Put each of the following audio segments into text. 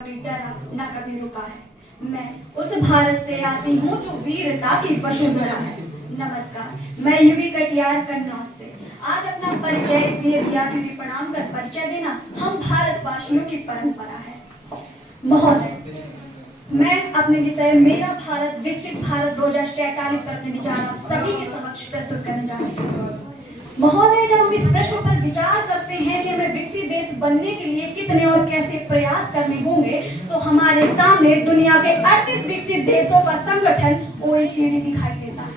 कभी डरा न कभी रुका है। मैं उस भारत से आती हूँ जो वीरता की वसुंधरा है। नमस्कार, मैं युवी कटियार कन्नौज से। आज अपना परिचय इसलिए दिया क्योंकि प्रणाम कर परिचय देना हम भारतवासियों की परंपरा है। महोदय, मैं अपने विषय मेरा भारत विकसित भारत 2043 पर अपने विचार आप सभी के समक्ष प्रस्तुत करने जा रहे हैं। महोदय, जब हम इस प्रश्न पर विचार करते हैं कि हमें विकसित देश बनने के लिए कितने और कैसे प्रयास करने होंगे, तो हमारे सामने दुनिया के 38 विकसित देशों का संगठन OECD दिखाई देता है।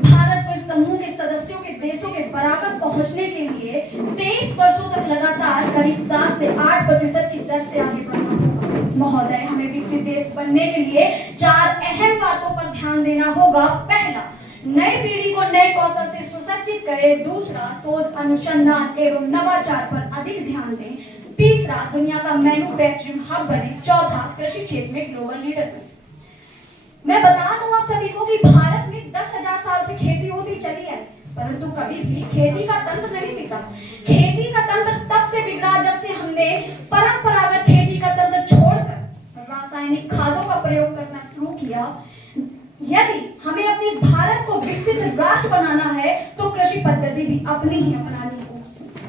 भारत को इस समूह के सदस्यों के देशों के बराबर पहुंचने के लिए 23 वर्षों तक लगातार करीब 7 से 8% की दर से आगे बढ़ना होगा। महोदय, हमें विकसित देश बनने के लिए 4 अहम बातों पर ध्यान देना होगा। पहला, नई पीढ़ी को नए कौशल से सुसज्जित करें। दूसरा, शोध अनुसंधान एवं नवाचार पर अधिक ध्यान दें। तीसरा, दुनिया का मैन्युफैक्चरिंग हब बने। चौथा, कृषि क्षेत्र में ग्लोबल लीडर बने। मैं बता दूं आप सभी को कि भारत में 10,000 साल से खेती होती चली है, परंतु कभी भी खेती का तंत्र नहीं टिका। खेती का तंत्र तब से बिगड़ा जब से हमने परंपरागत खेती का तंत्र छोड़कर रासायनिक खादों का प्रयोग करना शुरू किया। यदि हमें अपने भारत को विकसित राष्ट्र बनाना है तो कृषि पद्धति भी अपनी ही अपनानी होगी।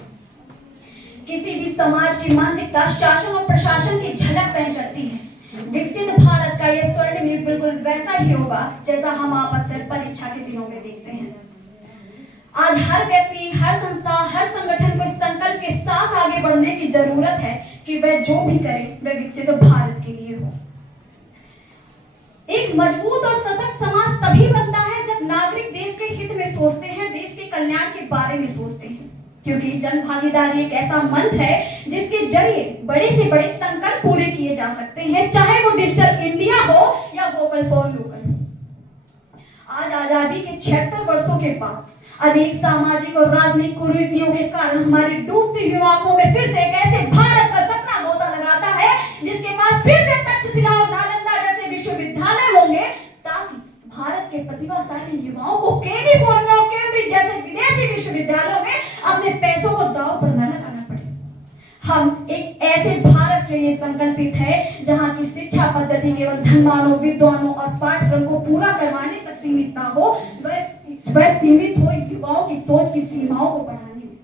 किसी भी समाज की मानसिकता शासन और प्रशासन की झलक तय करती है। विकसित भारत का यह स्वर्णिम युग बिल्कुल वैसा ही होगा जैसा हम आप अक्सर परीक्षा के दिनों में देखते हैं। आज हर व्यक्ति, हर संस्था, हर संगठन को इस संकल्प के साथ आगे बढ़ने की जरूरत है कि वह जो भी करे वह विकसित भारत के लिए हो। एक मजबूत और सशक्त समाज तभी बनता है जब नागरिक देश के हित में सोचते हैं, देश के कल्याण के बारे में सोचते हैं, क्योंकि जन भागीदारी एक ऐसा मंत्र है जिसके जरिए बड़े से बड़े संकल्प पूरे किए जा सकते हैं, चाहे वो डिजिटल इंडिया हो या वोकल फॉर लोकल। आज आजादी के 76 वर्षों के बाद अनेक सामाजिक और राजनीतिक कुरीतियों के कारण हमारी डूबती युवा आंखों में फिर से एक ऐसे भारत का सपना गोता लगाता है जिसके पास फिर से तक्षशिला और नालंदा जैसे विश्वविद्यालय होंगे, ताकि भारत के प्रतिभाशाली युवाओं को कैलिफोर्निया और कैम्ब्रिज जैसे विदेशी विश्वविद्यालयों में अपने पैसों को दांव पर न लगाना पड़े। हम एक ऐसे भारत के लिए संकल्पित है जहां की शिक्षा पद्धति केवल धनवानों, विद्वानों और पाठ्यक्रम को पूरा करवाने तक सीमित ना हो, वह सीमित हो युवाओं की सोच की सीमाओं को बढ़ाने में,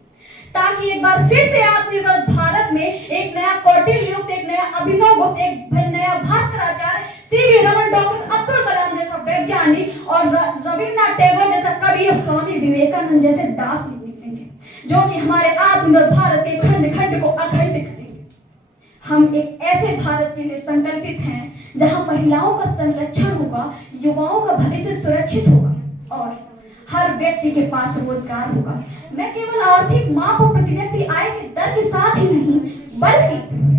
ताकि एक बार फिर से आत्मनिर्भर भारत में एक नया कौटिल्य युक्त, एक नया अभिनव गुप्त, एक नया भास्कराचार्य, सीवी रमन, डॉक्टर अब्दुल कलाम जैसा वैज्ञानिक और रविन्द्रनाथ टैगोर जैसा कवि और स्वामी विवेकानंद जैसे दास निकलेंगे, जो कि हमारे आत्मनिर्भर भारत के खंड खंड को अखंड करेंगे। हम एक ऐसे भारत के लिए संकल्पित हैं जहां महिलाओं का संरक्षण होगा, युवाओं का भविष्य सुरक्षित होगा और हर व्यक्ति के पास रोजगार होगा। मैं केवल आर्थिक माप और प्रति व्यक्ति आय के दर के साथ ही नहीं, बल्कि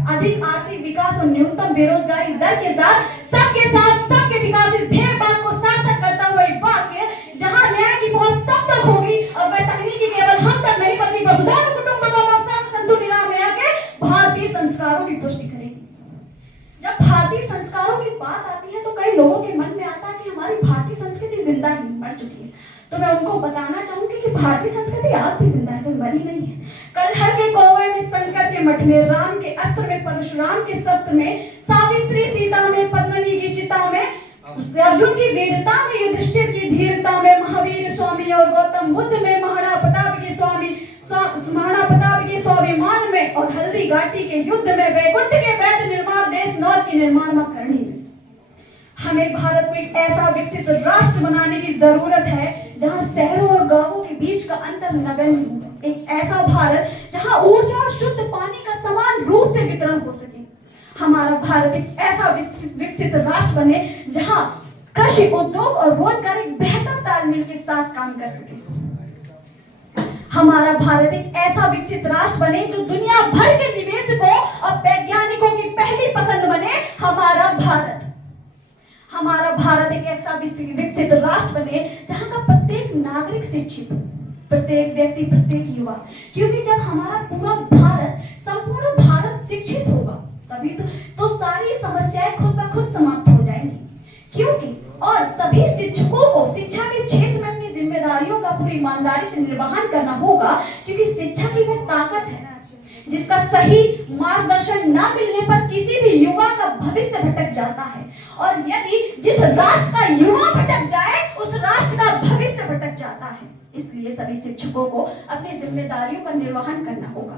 अधिक आर्थिक विकास और न्यूनतम बेरोजगारी दर के साथ सबके विकास इस ध्येय बात को सार्थक करता हुआ एक वाक्य जहां न्याय की पहुंच सब तक होगी और वह तकनीकी केवल हम तक नहीं बल्कि वसुधैव कुटुंबकम सर्वसंतु निरामया के भारतीय संस्कारों की पुष्टि करेगी। जब भारतीय संस्कारों की बात आती है तो कई लोगों के मन में आता है कि हमारी भारतीय संस्कृति जिंदा ही मर चुकी है। तो मैं उनको बताना चाहूंगी कि भारतीय संस्कृति आज भी जिंदा है, तो मरी नहीं है। कलहर के कौवे में, शंकर के मठ में, राम के अस्त्र में, परशुराम के शस्त्र में, सावित्री सीता में, पद्मिनी की चिता में, अर्जुन की वीरता में, युधिष्ठिर की धीरता में, महावीर स्वामी और गौतम बुद्ध में, महाराणा प्रताप के स्वाभिमान में और हल्दी घाटी के युद्ध में, वैकुंठ के वैद्य निर्माण, देश नौल के निर्माण में करनी में। हमें भारत को एक ऐसा विकसित राष्ट्र बनाने की जरूरत है जहां शहरों और गांवों के बीच का अंतर नगण्य हो। एक ऐसा भारत जहां ऊर्जा और शुद्ध पानी का समान रूप से वितरण हो सके। हमारा भारत एक ऐसा विकसित राष्ट्र बने जहां कृषि, उद्योग और रोजगार एक बेहतर तालमेल के साथ काम कर सके। हमारा भारत एक ऐसा विकसित राष्ट्र बने जो दुनिया भर के निवेशकों और वैज्ञानिकों की पहली पसंद बने। हमारा भारत एक ऐसा विकसित राष्ट्र बने जहां का प्रत्येक नागरिक शिक्षित हो, प्रत्येक व्यक्ति, प्रत्येक युवा, क्योंकि जब हमारा पूरा भारत, संपूर्ण भारत शिक्षित होगा तभी तो सारी समस्याएं खुद ब खुद समाप्त हो जाएंगी। क्योंकि और सभी शिक्षकों को शिक्षा के क्षेत्र में अपनी जिम्मेदारियों का पूरी ईमानदारी से निर्वहन करना होगा, क्योंकि शिक्षा की वह ताकत है जिसका सही मार्गदर्शन न मिलने पर भविष्य भटक जाता है, और यदि जिस राष्ट्र का युवा भटक जाए उस राष्ट्र का भविष्य भटक जाता है। इसलिए सभी शिक्षकों को अपनी जिम्मेदारियों का निर्वहन करना होगा।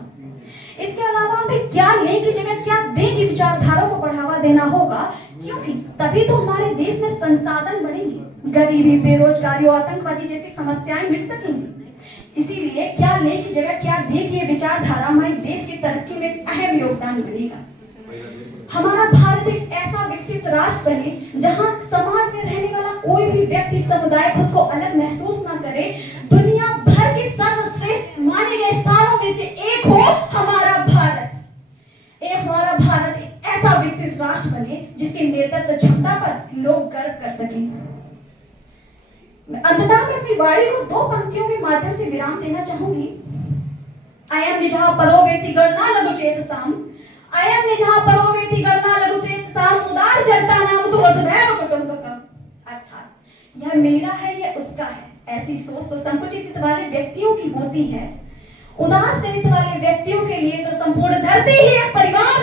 इसके अलावा हमें क्या लें की जगह क्या दें की विचारधाराओं को बढ़ावा देना होगा, क्योंकि तभी तो हमारे देश में संसाधन बढ़ेंगे, गरीबी, बेरोजगारी और आतंकवादी जैसी समस्याएं मिट सकेंगी। इसीलिए क्या लें की जगह क्या दें की ये विचारधारा हमारे देश की तरक्की में अहम योगदान करेगा। हमारा भारत एक ऐसा विकसित राष्ट्र बने जहां समाज में रहने वाला कोई भी व्यक्ति समुदाय खुद को अलग महसूस न करे, दुनिया भर के सर्वश्रेष्ठ माने गए स्थानों में से एक हो हमारा भारत। हमारा भारत एक ऐसा विकसित राष्ट्र बने जिसकी नेतृत्व क्षमता पर लोग गर्व कर सकें। अंततः मैं अपनी वाणी को दो पंक्तियों के माध्यम से विराम देना चाहूंगी। अयम निजः परो वेति गणना लघु चेतसाम, अयम निजः परो वेति गणना लघु चेतसाम, उदार जनता नाम तो वसुधैव कुटुंबकम। अर्थात यह मेरा है, यह उसका है, ऐसी सोच तो संकुचित चित्त वाले व्यक्तियों की होती है। उदार चरित्र वाले व्यक्तियों के लिए तो संपूर्ण धरती ही एक परिवार